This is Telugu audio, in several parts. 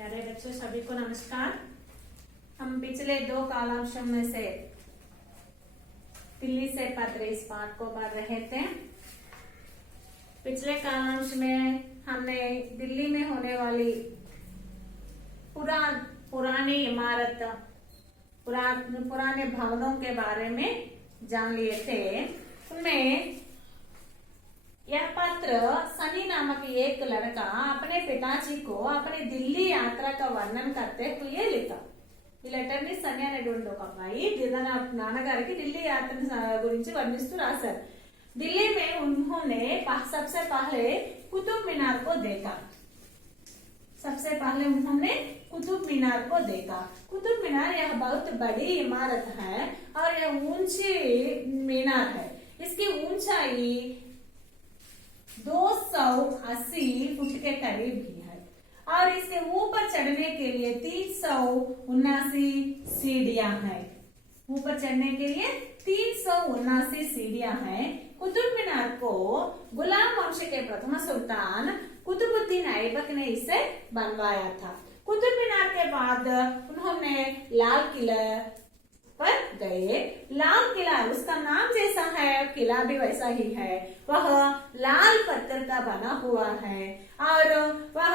प्यारे बच्चों सभी को नमस्कार। हम पिछले दो कालांशों में से दिल्ली से पत्र इस पाठ को पढ़ रहे थे। पिछले कालांश में हमने दिल्ली में होने वाली पुरानी इमारत पुराने भवनों के बारे में जान लिए थे। उनमें यह पत्र सनी नामक एक लड़का अपने पिताजी को अपने दिल्ली यात्रा का वर्णन करते हुए लिखा। ఈ లెటర్ ని సన్నీ అనేటువంటి ఒక అబ్బాయి నాన్నగారికి ఢిల్లీ యాత్ర గురించి వర్ణిస్తూ రాశారు। दिल्ली में उन्होंने सबसे पहले कुतुब मीनार को देखा। सबसे पहले उन्होंने कुतुब मीनार को देखा। कुतुब मीनार यह बहुत बड़ी इमारत है और यह ऊंची मीनार है। इसकी ऊंचाई 280 फुट के करीब भी है और इसके ऊपर चढ़ने के लिए 379 सीढ़ियां हैं। ऊपर चढ़ने के लिए 379 सीढ़ियां हैं। कुतुब मीनार को गुलाम वंश के प्रथम सुल्तान कुतुबुद्दीन ऐबक ने इसे बनवाया था। कुतुब मीनार के बाद उन्होंने लाल किला पर गए। लाल किला उसका नाम जैसा है, किला भी वैसा ही है। वह लाल पत्थर का बना हुआ है और वह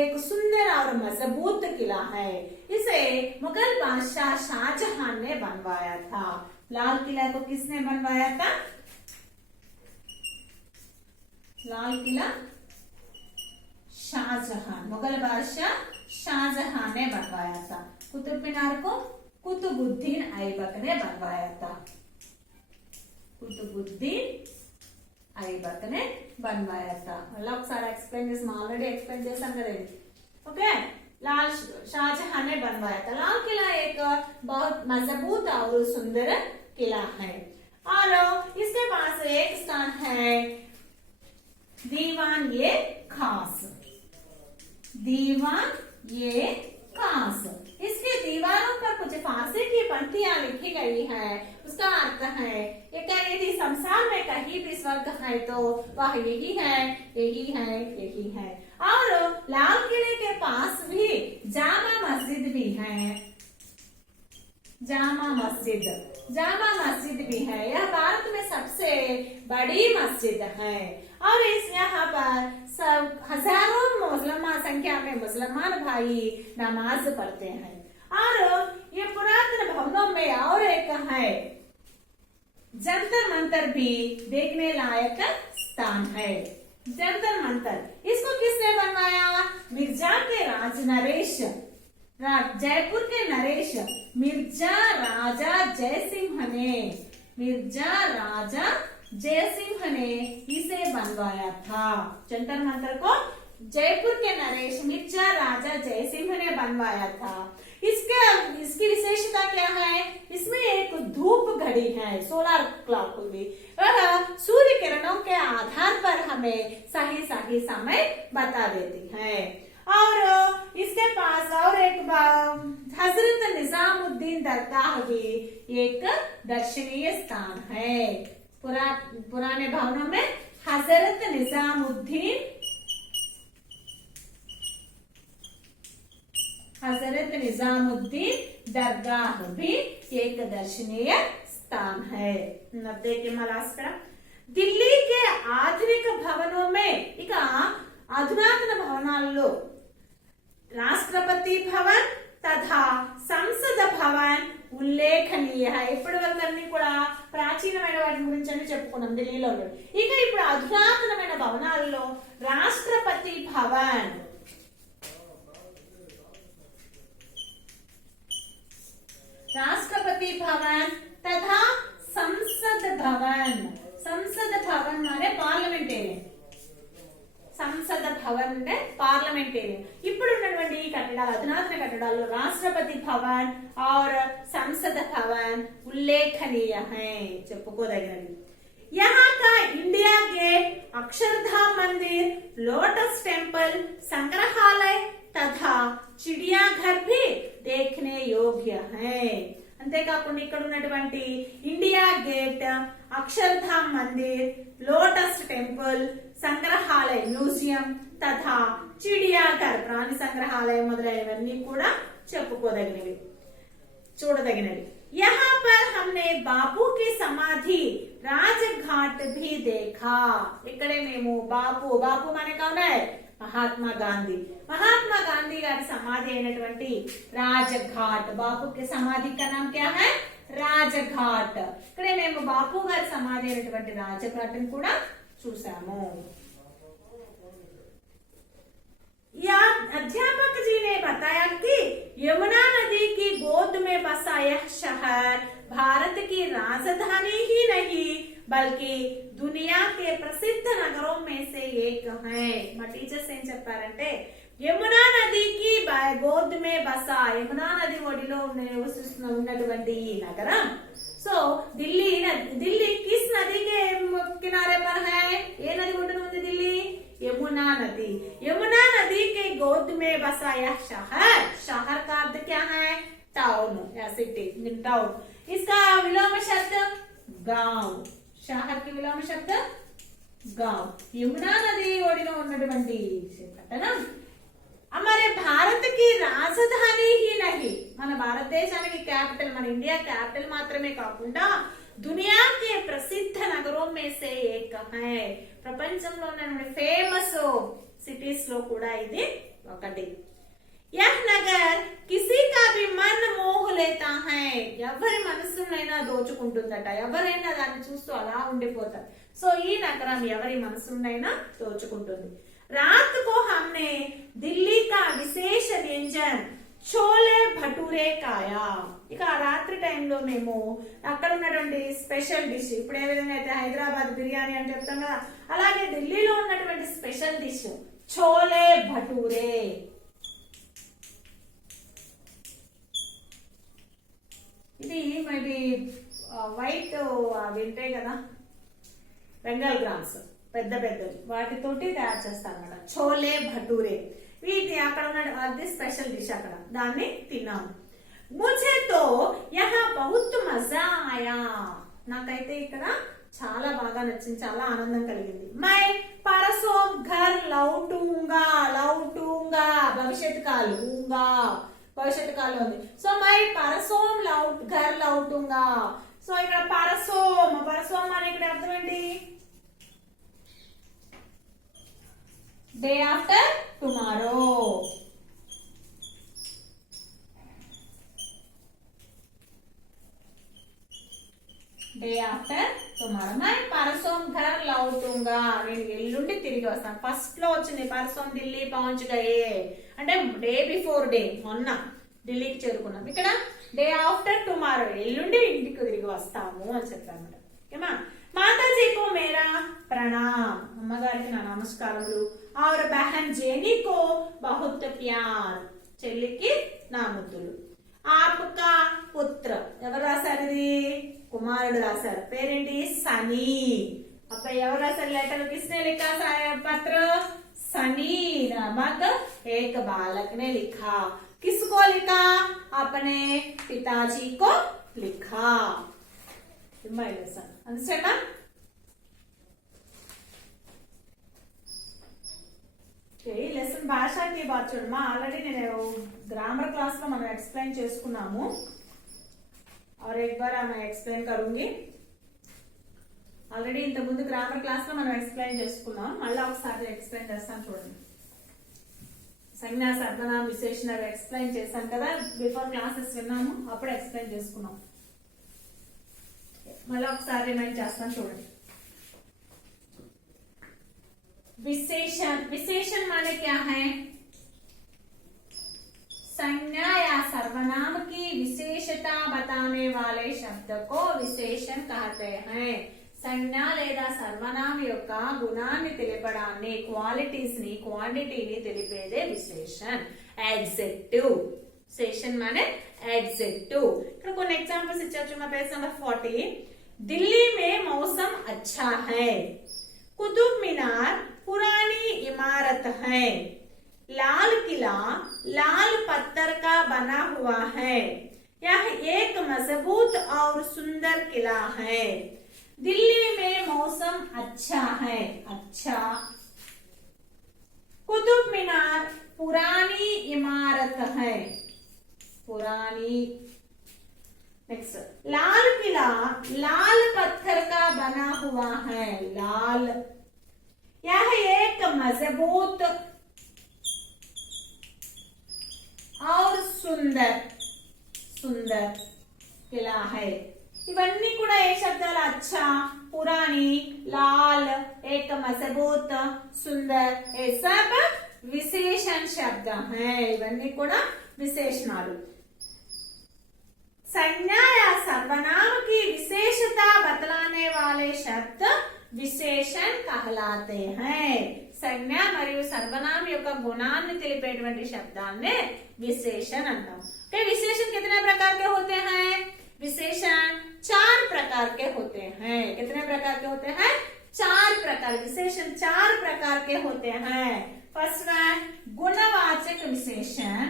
एक सुंदर और मजबूत किला है। इसे मुगल बादशाह शाहजहां ने बनवाया था। लाल किला को किसने बनवाया था? लाल किला शाहजहां, मुगल बादशाह शाहजहां ने बनवाया था। कुतुब मीनार को कुतुबुद्दीन ऐबक ने बनवाया था। कुतुबुद्दीन ऐबक ने बनवाया था। ఒకసారి एक्सप्लेन చేసాం, ఆల్రెడీ एक्सप्लेन చేసాం కదండి। ओके, लाल शाहजहां ने बनवाया था। लाल किला एक बहुत मजबूत और सुंदर किला है और इसके पास एक स्थान है दीवान ये खास। दीवान ये खास, इसके दीवारों पर कुछ फारसी की पंक्तियां लिखी गई है। उसका अर्थ है यदि संसार में कहीं भी स्वर्ग है तो वह यही है, यही है, यही है। और लाल किले के पास भी जामा मस्जिद भी है। जामा मस्जिद भी है। यह भारत में सबसे बड़ी मस्जिद है और इस यहाँ पर सब हजारों मुसलमान संख्या में मुसलमान भाई नमाज पढ़ते हैं। और ये पुरातन भवनों में और एक है जंतर मंतर भी देखने लायक स्थान है। जंतर मंतर इसको किसने बनवाया? मिर्जा के राज नरेश, जयपुर के नरेश मिर्जा राजा जयसिंह ने इसे बनवाया था। जंतर मंतर को जयपुर के नरेश मिर्जा राजा जयसिंह ने बनवाया था। इसकी विशेषता क्या है? इसमें एक धूप घड़ी है, सोलर क्लॉक भी। वह सूर्य किरणों के आधार पर हमें सही समय बता देती है। और इसके पास और एक हजरत निजामुद्दीन दरगाह भी एक दर्शनीय स्थान है। पुराने भवनों में हजरत निजामुद्दीन दरगाह भी एक दर्शनीय स्थान है। दिल्ली के आधुनिक भवनों में इक అధునాతన భవనాల్లో రాష్ట్రపతి భవన్ తథా సంసద భవన్ ఉల్లేఖనీయ. ఇప్పటి వరకు అన్ని కూడా ప్రాచీనమైన వాటి గురించి అని చెప్పుకున్నాం ఢిల్లీలో. ఇక ఇప్పుడు అధునాతనమైన భవనాల్లో రాష్ట్రపతి భవన్, तथा संसद भवन माने पार्लमेंटेरियन, సంసద భవన్ అంటే పార్లమెంటేరియన్. ఇప్పుడు ఉన్నటువంటి ఈ కట్టడాలు అధునాతన కట్టడాల్లో రాష్ట్రపతి భవన్ और संसद भवन उल्लेखनीय है, చెప్పుకోదగినది. यहाँ का इंडिया गेट, अक्षरधाम मंदिर, लोटस टेम्पल, संग्रहालय तथा चिड़ियाघर भी देखने योग्य है. అంతేకాకుండా ఇక్కడ ఉన్నటువంటి India Gate, Akshardham Mandir, Lotus Temple, సంగ్రహాలయ మ్యూజియం తథా చిడియాఘర్ ప్రాణి సంగ్రహాలయం మొదలైనవన్నీ కూడా చెప్పుకోదగినవి, చూడదగినవి. यहाँ पर हमने बापू की समाधि राजघाट भी देखा. इकड़े మేము బాపు माने कौन है? महात्मा गांधी. महात्मा गांधी గారి సమాధి అయినటువంటి రాజఘాట్, బాపు के समाधि का नाम क्या है? రాజఘాట్. ఇక్కడే మేము బాపు గారి సమాధి అయినటువంటి రాజఘాట్ ని కూడా చూసాము. या अध्यापक जी ने बताया कि यमुना नदी की गोद में बसा यह शहर भारत की राजधानी ही नहीं बल्कि दुनिया के प्रसिद्ध नगरों में से एक है. మా టీచర్స్ ఏం చెప్పారంటే యమునా నదికి గోద్ మే బసా, యమునా నది ఒడిలో ఉన్నటువంటి ఈ నగరం. సో దిల్లీ किस नदी के किनारे पर है? ఏ నది ఒడ్డున ఉంది ఢిల్లీ? यमुना नदी. यमुना नदी के गोद में बसा यह शहर, शहर का अर्थ क्या है? टाउन या सिटी, टाउन. इसका विलोम शब्द गांव. शहर की विलोम शब्द गांव. यमुना नदी ओडिनो ఉన్నటువంటి పట్టణం हमारे भारत की राजधानी ही नहीं, మన భారతదేశానికి క్యాపిటల్, మన ఇండియా క్యాపిటల్ మాత్రమే కాకుండా दुनिया के प्रसिद्ध नगरों में से एक है. ప్రపంచంలో ఉన్న ఫేమస్ సిటీస్ లో కూడా ఇది ఒకటి. यह नगर किसी का भी मन मोह लेता है, ఎవరి మనసునైనా దోచుకుంటుందట, ఎవరైనా దాన్ని చూస్తూ అలా ఉండిపోతారు. సో ఈ నగరం ఎవరి మనసునైనా దోచుకుంటుంది. रात को हमने दिल्ली का विशेष व्यंजन చోలే భటూరే కాయా. ఇక రాత్రి టైంలో మేము అక్కడ ఉన్నటువంటి స్పెషల్ డిష్, ఇప్పుడు ఏ విధంగా అయితే హైదరాబాద్ బిర్యానీ అని చెప్తాం కదా, అలాగే ఢిల్లీలో ఉన్నటువంటి స్పెషల్ డిష్ చోలే భటూరే. ఇది మేబీ వైట్ అవి ఉంటాయి కదా, బెంగాల్ గ్రామ్స్ పెద్ద పెద్దవి, వాటితోటి తయారు చేస్తాను అన్నమాట చోలే భటూరే. వీటి అక్కడ ఉన్న అది స్పెషల్ డిష్, అక్కడ దాన్ని తిన్నాము. ముझे तो यहाँ बहुत मजा आया, నాకైతే ఇక్కడ చాలా బాగా నచ్చింది, చాలా ఆనందం కలిగింది. मैं परसों घर लौटूंगा, लौटूंगा భవిష్యత్ కాలం, ऊंगा భవిష్యత్ కాలం ఉంది. సో मैं परसों घर लौटूंगा. సో ఇక్కడ పరసోం అనే ఇక్కడ అర్థం ఏంటి? Day after tomorrow. Day after tomorrow. మై పరసోం ఘర్ లౌటూంగా, నేను ఎల్లుండి తిరిగి వస్తాను. ఫస్ట్ లో వచ్చింది పరసోం ఢిల్లీ పहुंच गए అంటే డే బిఫోర్ డే, మొన్న ఢిల్లీకి చేరుకున్నాం. ఇక్కడ డే ఆఫ్టర్ టుమారో, ఎల్లుండి ఇంటికి తిరిగి వస్తాము అని చెప్పాను. ఓకేమా. మాతాజీ కో మేరా ప్రణామ్, అమ్మగారికి నా నమస్కారములు. और बहन जेनी को बहुत प्यार, చెల్లికి నా ముద్దులు. आपका पुत्र, ఎవరు రాశారు? ఇది కుమారుడు రాశారు. పేరేంటి? సనీ. అప్పుడు ఎవరు రాశారు లెటర్? किसने लिखा पत्र? सनी नामक एक बालक ने लिखा. किसको लिखा? अपने पिताजी को लिखा. अंडरस्टैंड? ఈ లెసన్ భాషా కి బాత్ చూడమ్మా. ఆల్రెడీ నేను గ్రామర్ క్లాస్ లో మనం ఎక్స్ప్లెయిన్ చేసుకున్నాము. और एक बार मैं एक्सप्लेन करूंगी. ఆల్రెడీ ఇంత ముందు గ్రామర్ క్లాస్ లో మనం ఎక్స్ప్లెయిన్ చేసుకున్నాం. మళ్ళీ ఒకసారి ఎక్స్ప్లెయిన్ చేస్తాను చూడండి. సంజ్ఞా సర్వనామ విశేషణాలు ఎక్స్ప్లెయిన్ చేశాం కదా, బిఫోర్ క్లాసెస్ విన్నాము, అప్పుడు ఎక్స్ప్లెయిన్ చేసుకున్నాం. మళ్ళీ ఒకసారి రిమైండ్ చేస్తాను చూడండి. विशेषण, विशेषण माने क्या है? संज्ञा या सर्वनाम की विशेषता बताने वाले शब्द को विशेषण कहते हैं. సంజ్ఞ లేదా సర్వనామ యొక్క గుణాన్ని తెలపడాన్ని, క్వాలిటీస్ ని, క్వాంటిటీని తెలిపేదే విశేషణ్. యాడ్జెక్టివ్. విశేషణ్ माने एडजेक्टिव. ఇక్కడ కొన్ని ఎగ్జాంపుల్స్ ఇచ్చారు. చూడండి పేజ్ నంబర్ 40. दिल्ली में मौसम अच्छा है. कुतुब मीनार पुरानी इमारत है. लाल किला लाल पत्थर का बना हुआ है. यह एक मजबूत और सुंदर किला है. दिल्ली में मौसम अच्छा है. अच्छा. कुतुब मीनार पुरानी इमारत है, पुरानी। नेक्स्ट, लाल किला लाल पत्थर का बना हुआ है, लाल। यह एक मजबूत और सुंदर सुंदर किला है। ఇవన్నీ కూడా ఏ శబ్దాలు? అచ్చా, పురాణి, లాల్, एक मजबूत, सुंदर, ये सब विशेषण शब्द हैं। ఇవన్నీ కూడా విశేషణాలు। संज्ञा या सर्वनाम की विशेषता बतलाने वाले शब्द विशेषण कहलाते हैं। संज्ञा మరియు సర్వనామ యొక్క గుణాన్ని తెలిపేటువంటి శబ్దాన్నే విశేషణ అంటాం। विशेषण कितने प्रकार के होते हैं? विशेषण 4 प्रकार के होते हैं। कितने प्रकार के होते हैं? 4 प्रकार। विशेषण 4 प्रकार के होते हैं। फर्स्ट वन गुणवाचक विशेषण,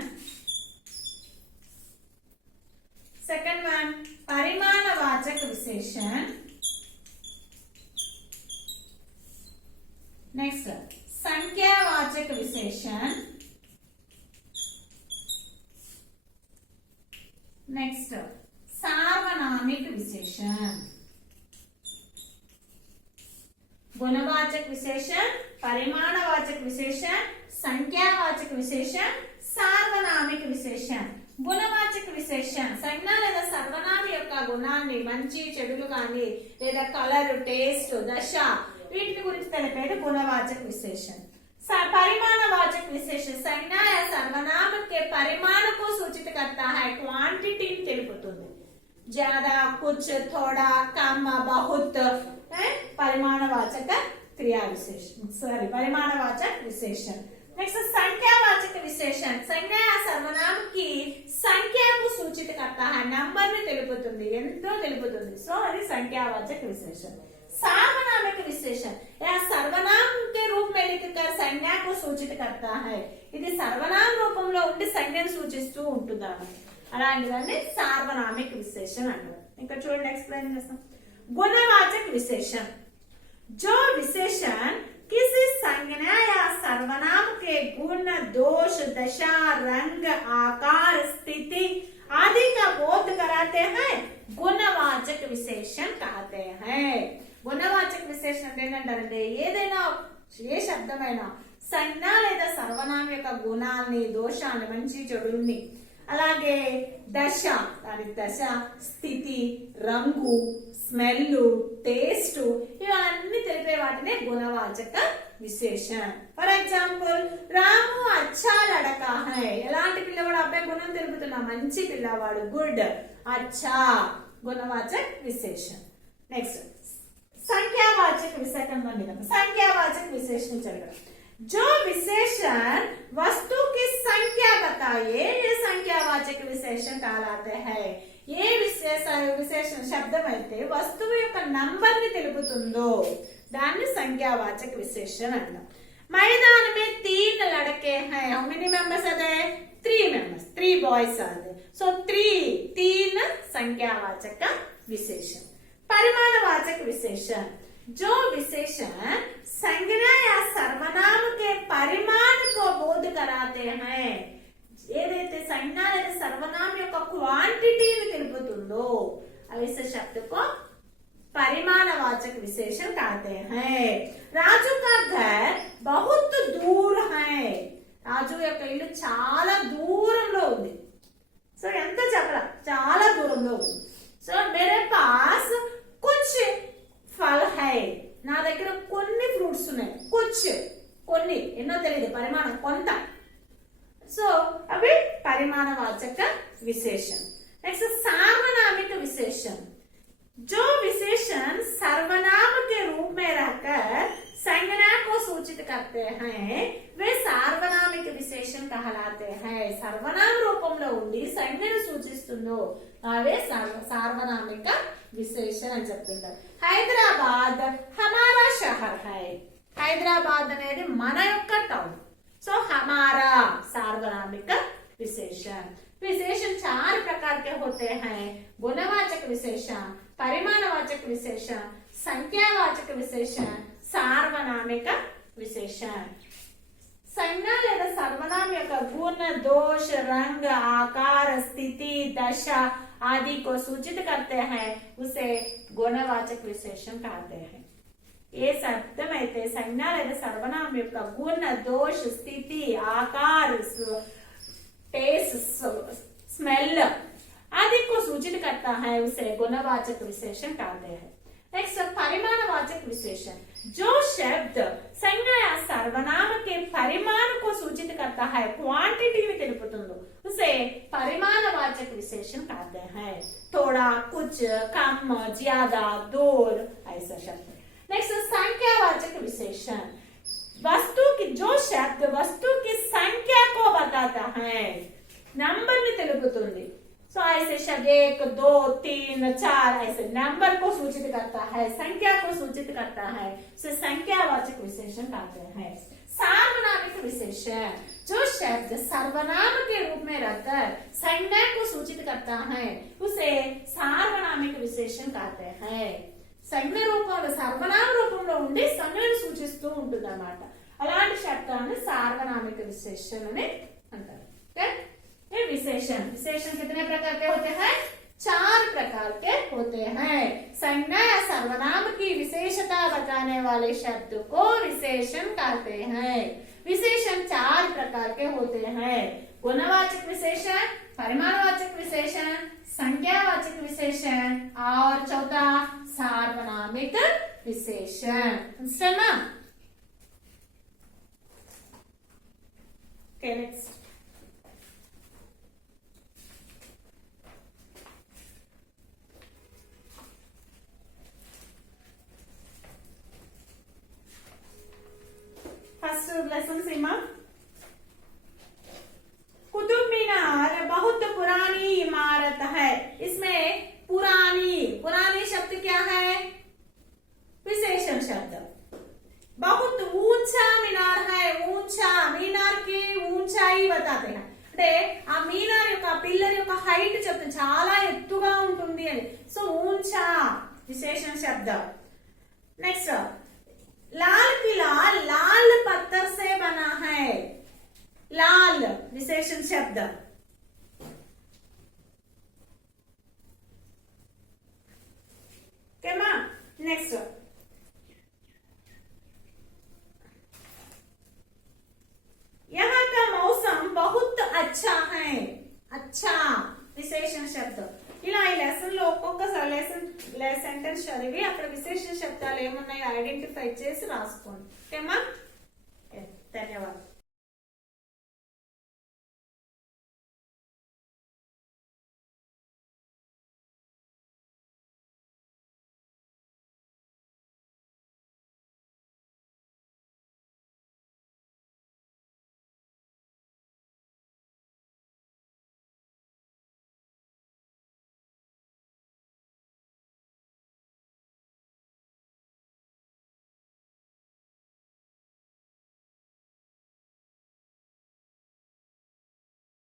सेकंड वन परिमाणवाचक विशेषण, नेक्स्ट संख्यावाचक विशेषण, नेक्स्ट सार्वनामिक विशेषण। गुणवाचक विशेषण, परिमाणवाचक विशेषण, संख्यावाचक विशेषण, सार्वनामिक विशेषण। గుణవాచక విశేషణ సంజ్ఞ లేదా సర్వనామ యొక్క గుణాన్ని, మంచి చెడులు కానీ లేదా కలర్, టేస్ట్, దశ, వీటి గురించి తెలిపేది గుణవాచక విశేషణ। परिमाणवाचक विशेषण संज्ञा या सर्वनाम के परिमाण को सूचित करता है, क्वांटिटी తెలుపుతుంది। ज्यादा, कुछ, थोड़ा, कम, बहुत। परिमाणवाचक क्रिया विशेषण, सॉरी परिमाणवाचक विशेषण। नेक्स्ट संख्यावाचक विशेषण संज्ञा या सर्वनाम की संख्या को सूचित करता है, नंबर ని తెలుపుతుంది, ఎంతో తెలుపుతుంది। సో అది संख्यावाचक विशेषण। सार्वनामिक विशेषण या सर्वनाम के रूप में लिखकर संज्ञा को सूचित करता है, ఇది సర్వనామ రూపంలో ఉండి సంజ్ఞను సూచిస్తూ ఉంటుంది, అలాంటిదాన్ని సార్వనామిక విశేషణ అంటారు। ఇంకా చూడండి ఎక్స్ప్లెయిన్ చేస్తాం। गुणवाचक विशेषण जो विशेषण किसी संज्ञा या सर्वनाम के गुण, दोष, दशा, रंग, आकार, स्थिति आदि का बोध कराते हैं, गुणवाचक विशेषण कहते हैं। గుణవాచక విశేషణ అంటే ఏంటంటే ఏదైనా ఏ శబ్దమైనా సంజ్ఞ లేదా సర్వనామ యొక్క గుణాన్ని, దోషాన్ని, మంచి చెడుల్ని, అలాగే దశ, దాని దశ, స్థితి, రంగు, స్మెల్, టేస్ట్, ఇవన్నీ తెలిపే వాటినే గుణవాచక విశేషణ। ఫర్ ఎగ్జాంపుల్ రాము అచ్చా లడకా హై, ఎలాంటి పిల్లవాడు? అబ్బాయి గుణం తెలుపుతున్నా, మంచి పిల్లవాడు, గుడ్, అచ్చా, గుణవాచక విశేషణ। నెక్స్ట్ संख्यावाचक विशेषण, संख्यावाचक विशेषण चलेगा। जो विशेषण वस्तु की संख्या बताइए, ये संख्यावाचक विशेषण कहलाते हैं। ये విశేషణ శబ్దం అయితే వస్తువు యొక్క నంబర్ ని తెలుపుతుందో దాన్ని సంఖ్యావాచక విశేషణ అంటాం। मैदान में 3 लड़के हैं, how many members are there? 3 members, 3 boys are there. So 3 संख्यावाचक विशेषण। परिमाणवाचक विशेषण जो विशेषण संज्ञा या सर्वनाम के परिमाण को बोध कराते हैं, ఏదైతే సంజ్ఞ లేదా సర్వనామ యొక్క క్వాంటిటీని తెలుపుతుందో ऐसे शब्द को परिमाणवाचक विशेषण कहते हैं। राजू का घर बहुत दूर है, రాజు యొక్క ఇల్లు చాలా దూరంలో ఉంది। సో ఎంత చెప్పలా, చాలా దూరంలో ఉంది। సో मेरे पास कुछ फल है, నా దగ్గర కొన్ని ఫ్రూట్స్ ఉన్నాయి, కుచ్ కొన్ని, ఎన్నో తెలియదు, పరిమాణం కొంత। సో అవి పరిమాణవాచక విశేషణ। నెక్స్ట్ सार्वनामिक विशेषण जो विशेषण सर्वनाम के रूप में रहकर संज्ञा को सूचित करते हैं, वे सार्वनामिक विशेषण कहलाते हैं। सर्वनाम రూపంలో ఉండి సంజ్ఞను సూచిస్తుందో అవే సార్వనామిక విశేషణ అని చెప్తుంటారు। హైదరాబాద్ హమారా షహర్ హై, హైదరాబాద్ అనేది మన యొక్క టౌన్। సో हमारा सार्वनामिक विशेषण। विशेषण 4 प्रकार के होते हैं, गुणवाचक विशेषण, परिमाणवाचक विशेषण, संख्यावाचक विशेषण, सार्वनामिक विशेषण। संज्ञा లేదా सर्वनाम యొక్క गुण दोष रंग आकार स्थिति दशा आदि को सूचित करते हैं उसे गुणवाचक विशेषण कहते हैं। ఏ శబ్దం అయితే సంజ్ఞ లేదా సర్వనామం యొక్క గుణ దోష స్థితి आकार टेस्ट स्मेल आदि को सूचित करता है उसे गुणवाचक विशेषण कहते हैं। नेक्स्ट परिमाणवाचक विशेषण, जो शब्द संज्ञा या सर्वनाम के परिमाण को सूचित करता है क्वांटिटी में తెలుపుతుందో उसे परिमाणवाचक विशेषण कहते हैं। थोड़ा कुछ कम ज्यादा दूर ऐसा शब्द। नेक्स्ट संख्यावाचक विशेषण, वस्तु की जो शब्द वस्तु की संख्या को बताता है नंबर में తెలుపుతుంది। सो ऐसे शब्द 1 2 3 4 ऐसे नंबर को सूचित करता है संख्या को सूचित करता है उसे संख्यावाचक विशेषण कहते हैं। सार्वनामिक विशेषण, जो शब्द सर्वनाम के रूप में रहकर संज्ञा को सूचित करता है उसे सार्वनामिक विशेषण कहते हैं। సంజ్ఞ రూపంలో సర్వనామ రూపంలో ఉండి సంజ్ఞను సూచిస్తూ ఉంటుంది అన్నమాట। అలాంటి శబ్దాన్ని సార్వనామిక విశేషణ అని అంటారు। ये विशेषण विशेषण कितने प्रकार के होते हैं? 4 प्रकार के होते हैं। संज्ञा या सर्वनाम की विशेषता बताने वाले शब्द को विशेषण कहते हैं। विशेषण 4 प्रकार के होते हैं, गुणवाचक विशेषण, परिमाणवाचक विशेषण, संख्यावाचक विशेषण और चौथा सार्वनामिक विशेषण। समझना? Okay, next. फर्स्ट लेसन सीमा, कुतुब मीनार बहुत पुरानी इमारत है। इसमें पुरानी पुरानी शब्द क्या है? विशेषण शब्द। बहुत ऊंचा मीनार है, ऊंचा मीनार की ऊंचाई बताते हैं అంటే ఆ మీనార్ యొక్క పిల్లర్ యొక్క హైట్ చెప్తుంది, చాలా ఎత్తుగా ఉంటుంది అని। సో ऊंचा विशेषण शब्द। नेक्स्ट लाल किला लाल पत्थर से बना है, लाल विशेषण शब्द। क्या? नेक्स्ट यहाँ का मौसम बहुत अच्छा है, अच्छा విశేషణ శబ్దం। ఇలా ఈ లెసన్ లో ఒక్కొక్క సెంటెన్స్ చదివి అక్కడ విశేషణ శబ్దాలు ఏమున్నాయో ఐడెంటిఫై చేసి రాసుకోండి। ఓకేమా? ధన్యవాదాలు।